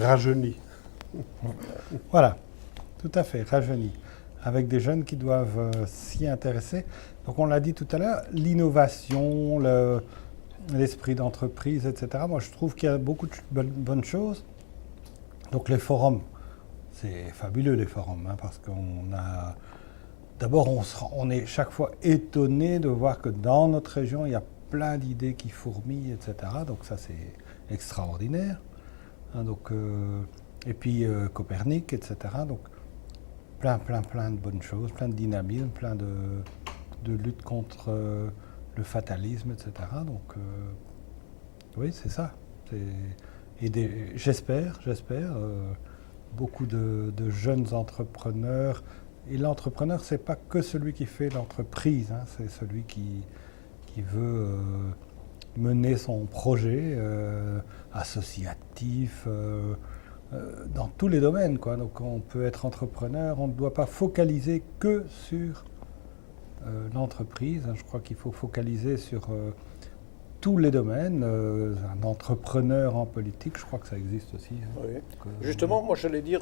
rajeuni. Voilà, tout à fait, rajeuni. Avec des jeunes qui doivent s'y intéresser. Donc on l'a dit tout à l'heure, l'innovation, l'esprit d'entreprise, etc. Moi je trouve qu'il y a beaucoup de bonnes choses. Donc les forums, c'est fabuleux les forums, hein, parce qu'on a... D'abord on est chaque fois étonné de voir que dans notre région, il y a plein d'idées qui fourmillent, etc. Donc ça c'est extraordinaire. Hein, donc, et puis Copernic, etc. Donc plein de bonnes choses, plein de dynamisme, plein de lutte contre le fatalisme, etc. Donc oui, c'est ça. J'espère, beaucoup de jeunes entrepreneurs. Et l'entrepreneur, c'est pas que celui qui fait l'entreprise, hein, c'est celui qui veut mener son projet associatif dans tous les domaines, quoi. Donc on peut être entrepreneur, on ne doit pas focaliser que sur l'entreprise. Je crois qu'il faut focaliser sur tous les domaines. Un entrepreneur en politique, je crois que ça existe aussi. Hein. Oui. Donc, Justement, moi j'allais dire,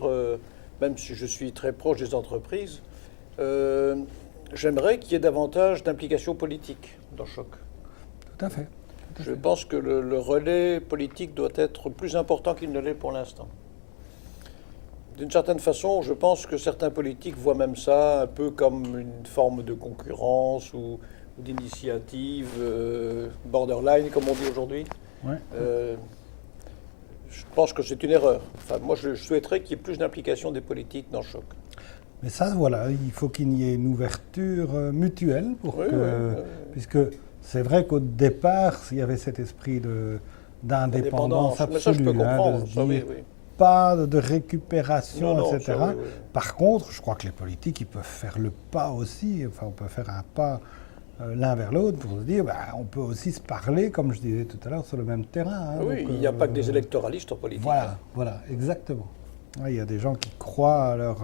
même si je suis très proche des entreprises, j'aimerais qu'il y ait davantage d'implication politique dans Choc. tout à fait. Je pense que le relais politique doit être plus important qu'il ne l'est pour l'instant. D'une certaine façon, je pense que certains politiques voient même ça un peu comme une forme de concurrence ou d'initiative borderline, comme on dit aujourd'hui. Ouais. Je pense que c'est une erreur. Enfin, moi, je souhaiterais qu'il y ait plus d'implication des politiques dans Choc. Mais ça, voilà, il faut qu'il y ait une ouverture mutuelle pour Oui, que, oui. puisque c'est vrai qu'au départ, il y avait cet esprit d'indépendance Mais ça, je peux absolue, hein, comprendre. de se Ça, oui, dire oui. pas de récupération, Non, non, etc. ça, oui, oui. Par contre, je crois que les politiques, ils peuvent faire le pas aussi. Enfin, on peut faire un pas l'un vers l'autre pour se dire, bah, on peut aussi se parler, comme je disais tout à l'heure, sur le même terrain. Hein. Oui, Donc, il n'y a pas que des électoralistes en politique. voilà, exactement. Ouais, il y a des gens qui croient à leur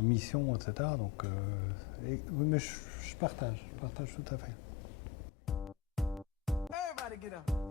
mission, etc. Donc, oui, mais je partage tout à fait. Everybody get up.